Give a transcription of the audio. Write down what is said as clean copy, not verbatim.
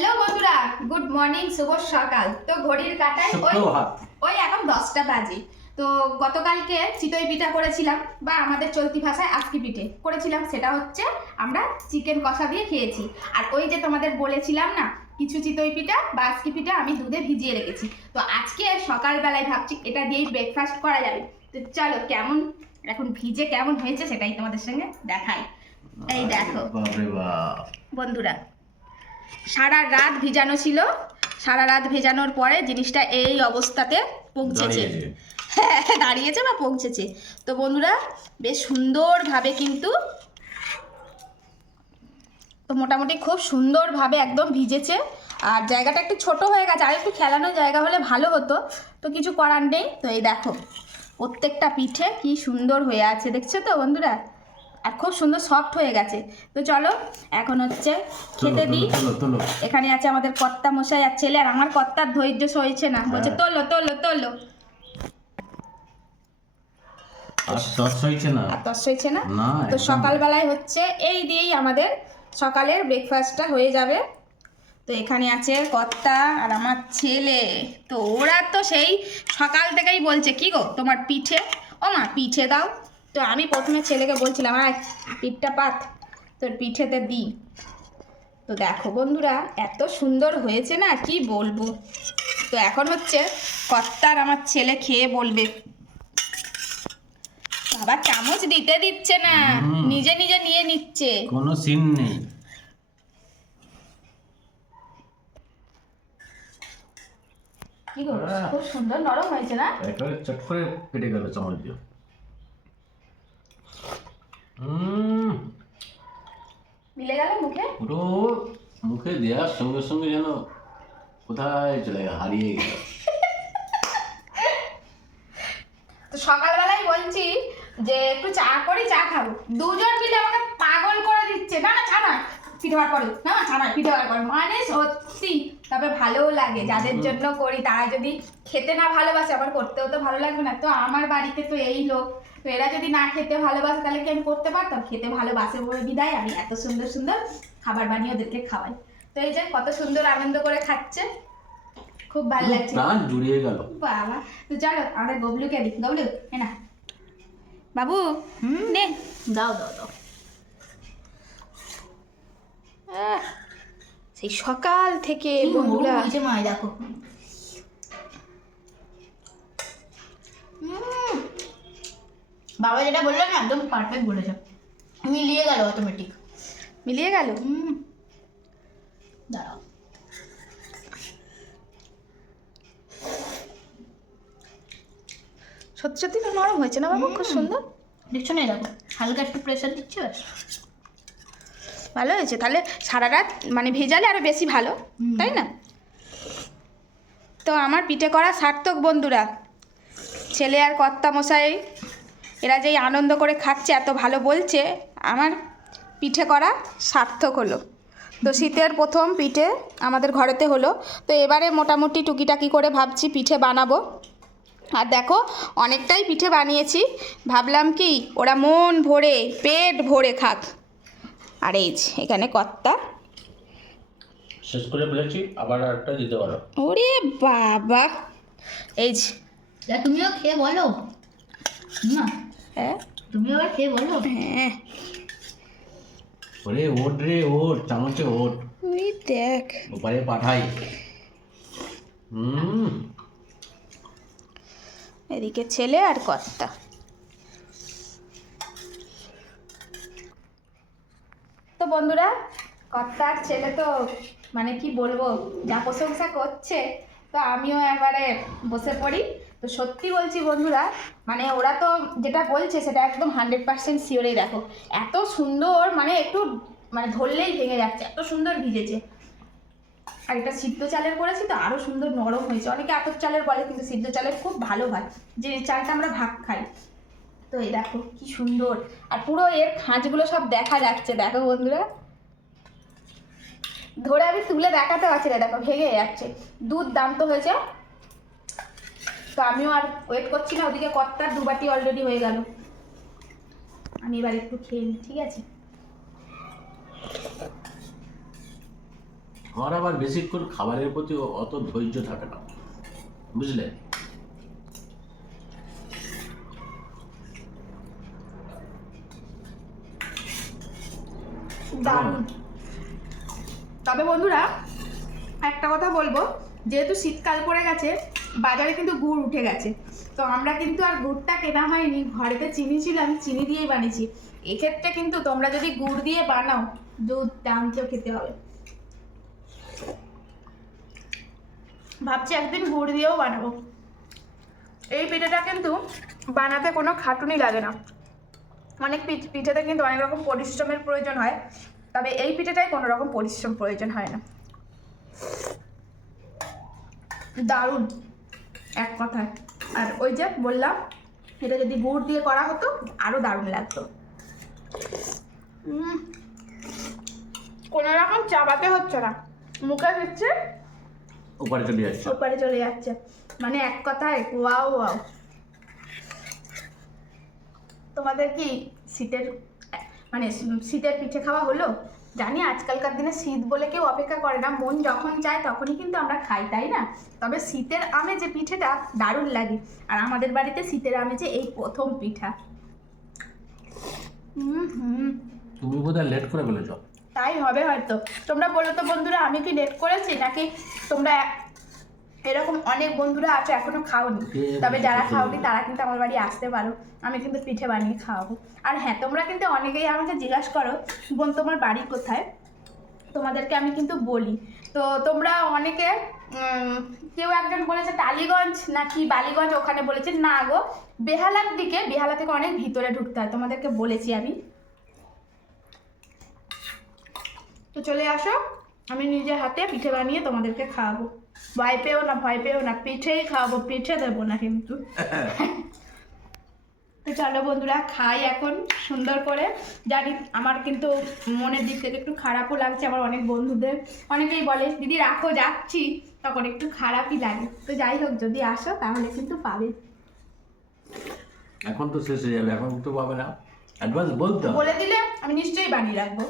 Hello বন্ধুরা, good morning, শুভ সকাল। তো ঘড়ির কাঁটায় ওই এখন 10টা বাজে। তো গতকালকে চিতই পিঠা করেছিলাম, বা আমাদের চলতি ভাষায় আজকি পিঠে করেছিলাম। সেটা হচ্ছে আমরা চিকেন কষা দিয়ে খেয়েছি। আর ওই যে তোমাদের বলেছিলাম না, কিছু চিতই পিঠা বা আজকি পিঠা আমি দুধে ভিজিয়ে রেখেছি। তো আজকে সকালবেলায় ভাবছি এটা দিয়েই ব্রেকফাস্ট করা যাবে। তো চলো কেমন এখন ভিজে কেমন হয়েছে সেটাই তোমাদের সঙ্গে দেখাই। এই দেখো বন্ধুরা, সারা রাত ভিজানো ছিল। সারা রাত ভেজানোর পরে জিনিসটা এই অবস্থাতে পৌঁছেছে। হ্যাঁ, দাঁড়িয়েছে বা পৌঁছেছে। তো বন্ধুরা, বেশ সুন্দরভাবে কিন্তু তো মোটামুটি খুব সুন্দরভাবে একদম ভিজেছে। আর জায়গাটা একটু ছোট হয়ে গেছে, আর একটু খেলানোর জায়গা হলে ভালো হতো। তো কিছু করার নেই। তো এই দেখো প্রত্যেকটা পিঠে কি সুন্দর হয়ে আছে, দেখছো তো বন্ধুরা? আর খুব সুন্দর সফট হয়ে গেছে। তো চলো এখন হচ্ছে খেতে দিই। এখানে আছে আমাদের কর্তা মশাই আর ছেলে, আর আমার কর্তার ধৈর্য সইছে না, বলছে তোলো তোলো তোলো। আর তস হইছে না। তো সকালবেলায় হচ্ছে এই দিয়েই আমাদের সকালের ব্রেকফাস্টটা হয়ে যাবে। তো এখানে আছে কর্তা আর আমার ছেলে। তো ওরা তো সেই সকাল থেকেই বলছে কি গো তোমার পিঠে, ও মা পিঠে দাও। তো আমি প্রথমে ছেলেকে বলছিলাম আয় পিঠটা পাত, তোর পিঠেতে দিই। তো দেখো বন্ধুরা, এত সুন্দর হয়েছে না, কি বলবো। তো এখন হচ্ছে কর্তার আমার ছেলে খেয়ে বলবে। বাবা চামচ দিতে দিচ্ছে না, নিজে নিজে নিয়ে নিচ্ছে, কোনো সিন নেই। কি গো খুব সুন্দর নরম হয়েছে না, একেবারে চট করে কেটে গেল চামচ দিয়ে। মিলে গেল মুখে, পুরো মুখে দেওয়ার সঙ্গে সঙ্গে যেন কোথায় চলে গেল, হারিয়ে গেল। তো সকালবেলায় বলছি যে একটু চা করি, চা খাবো। দুজন মিলে আমাকে পাগল করে দিচ্ছে, না না চা নয় পিঠে বার করো, না চা নয় পিঠে বার করো। মানে সত্যি, তবে ভালোও লাগে যাদের জন্য করি। তারা যদি খেতে না ভালোবাসে, আবার করতেও তো ভালো লাগবে না। তো আমার বাড়িতে তো এই লোক, তো এরা যদি না খেতে ভালোবাসে তাহলে কি আমি করতে পারতাম? খেতে ভালোবাসে বলে বিদায় আমি এত সুন্দর সুন্দর খাবার বানিয়ে ওদেরকে খাওয়াই। তো এই যে কত সুন্দর আনন্দ করে খাচ্ছে, খুব ভালো লাগছে, প্রাণ জুড়িয়ে গেল বাবা। তো চলো আমাদের গবলুকে দিই। গবলু না বাবু, নে দাও দাও দাও। সেই সকাল থেকে বন্ধুরা মায় দেখো বাবা যেটা বললো না একদম পারফেক্ট বলেছে, মিলিয়ে গেল অটোমেটিক, মিলিয়ে গেল। দাঁড়াও সত্যি সত্যি তো নরম হয়েছে না বাবু, খুব সুন্দর। দেখছো না, দেখো হালকা একটু প্রেসার দিচ্ছি ব্যাস। ভালো হয়েছে। তাহলে সারা রাত মানে ভেজালে আরো বেশি ভালো, তাই না? তো আমার পিঠে করা সার্থক বন্ধুরা। ছেলে আর কর্তা মশাই এরা যেই আনন্দ করে খাচ্ছে, এত ভালো বলছে, আমার পিঠে করা সার্থক হলো। তো শীতের প্রথম পিঠে আমাদের ঘরেতে হলো। তো এবারে মোটামুটি টুকিটাকি করে ভাবছি পিঠে বানাবো। আর দেখো অনেকটাই পিঠে বানিয়েছি, ভাবলাম কি ওরা মন ভরে পেট ভরে খাক। আর এই যে এখানে কর্তা, শেষ করে ফেলেছি, আবার একটা দিতে পারো। ওরে বাবা, এই যে তুমিও খেয়ে বলো না, হ্যাঁ তুমিও আবার খেয়ে বলো। হ্যাঁ, ওরে ওট রে ওট, চামচে ওট, ওই দেখ ওপারে পাঠাই। এদিকে ছেলে আর কর্তা। তো বন্ধুরা, কর্তা আর ছেলে তো মানে কি বলবো, যা প্রশংসা করছে, তো আমিও এবারে বসে পড়ি। তো সত্যি বলছি বন্ধুরা, মানে ওরা তো যেটা বলছে সেটা একদম 100% শিওরেই। দেখো এত সুন্দর, মানে একটু মানে ধরলেই ভেঙে যাচ্ছে, এত সুন্দর ভিজেছে। আর এটা সিদ্ধ চালের করেছি তো আরও সুন্দর নরম হয়েছে। অনেকে আতপ চালের বলে, কিন্তু সিদ্ধ চালের খুব ভালো হয়, যে চালটা আমরা ভাগ খাই। তো এই দেখো কি সুন্দর, আর পুরো এর খাঁজগুলো সব দেখা যাচ্ছে। দেখো বন্ধুরা, ধরে আমি তুলে দেখাতে পারছি না, দেখো ভেঙে যাচ্ছে। দুধ দান্ত হয়েছে। তো আমিও আর ওয়েট করছি না, ওদিকে কর্তার 2 বাটি অলরেডি হয়ে গেল। আমি এবার একটু খেয়ে নিই, ঠিক আছে? আমার আবার বেশিক্ষণ খাবারের প্রতি অত ধৈর্য থাকে না, বুঝলে? দারুণ। তবে বন্ধুরা একটা কথা বলবো, যেহেতু শীতকাল পড়ে গেছে বাজারে কিন্তু গুড় উঠে গেছে, তো আমরা কিন্তু আর গুড়টা কেনা হয়নি, ঘরেতে চিনি ছিল, আমি চিনি দিয়েই বানিয়েছি। এক্ষেত্রে কিন্তু তোমরা যদি গুড় দিয়ে বানাও দুর্দান্ত খেতে হবে। ভাবছি একদিন গুড় দিয়েও বানাবো। এই পিঠেটা কিন্তু বানাতে কোনো খাটুনি লাগে না। অনেক পিঠেতে কিন্তু অনেক রকম পরিশ্রমের প্রয়োজন হয়, তবে এই পিঠেটাই কোনো রকম পরিশ্রম প্রয়োজন হয় না। দারুণ এক কথায়। আর ওই যে বললাম, এটা যদি গুড় দিয়ে করা হতো আরো দারুণ লাগতো। কোনো রকম চাবাতে হচ্ছে না, মুখে দিচ্ছে ওপারে চলে যাচ্ছে। ওপারে চলে যাচ্ছে, মানে এক কথায় ওয়াও ওয়াও। তোমাদের কি শীতের মানে শীতের পিঠে খাওয়া হলো? জানি আজকালকার দিনে শীত বলে কেউ অপেক্ষা করে না, মন যখন চায় তখনই কিন্তু আমরা খাই, তাই না? তবে শীতের আমেজে পিঠেটা দারুণ লাগে, আর আমাদের বাড়িতে শীতের আমেজে এই প্রথম পিঠা। তুমি বোধহয় লেট করে বলেছ। তাই হবে হয়তো। তোমরা বলো তো বন্ধুরা, আমি কি লেট করেছি, নাকি তোমরা এরকম অনেক বন্ধুরা আছে এখনো খাওনি? তবে যারা খাওনি তারা কিন্তু আমার বাড়ি আসতে পারো, আমি কিন্তু পিঠে বানিয়ে খাওয়াবো। আর হ্যাঁ, তোমরা কিন্তু অনেকেই আমাকে জিজ্ঞাসা করো বোন তোমার বাড়ি কোথায়, তোমাদেরকে আমি কিন্তু বলি। তো তোমরা অনেকে কেউ একজন বলেছে টালিগঞ্জ নাকি বালিগঞ্জ, ওখানে বলেছে না গো, বেহালার দিকে, বেহালা থেকে অনেক ভিতরে ঢুকতে হয়, তোমাদেরকে বলেছি আমি। তো চলে আসো, আমি নিজে হাতে পিঠে বানিয়ে তোমাদেরকে খাওয়াবো। ভয় পেও না, ভয় পেও না, পিঠেই খাওয়াবো, পিঠে দেবো না কিন্তু। তো চলো বন্ধুরা খাই এখন সুন্দর করে। জানি আমার কিন্তু মনের দিক থেকে একটু খারাপও লাগছে, আমার অনেক বন্ধুদের অনেকেই বলে দিদি রাখো যাচ্ছি, তখন একটু খারাপই লাগে। তো যাই হোক, যদি আসো তাহলে কিন্তু পাবে। এখন তো শেষ হয়ে যাবে, এখন তো পাবে না, অ্যাডভান্স বলতে হবে। বলে দিলে আমি নিশ্চয়ই বানিয়ে রাখবো।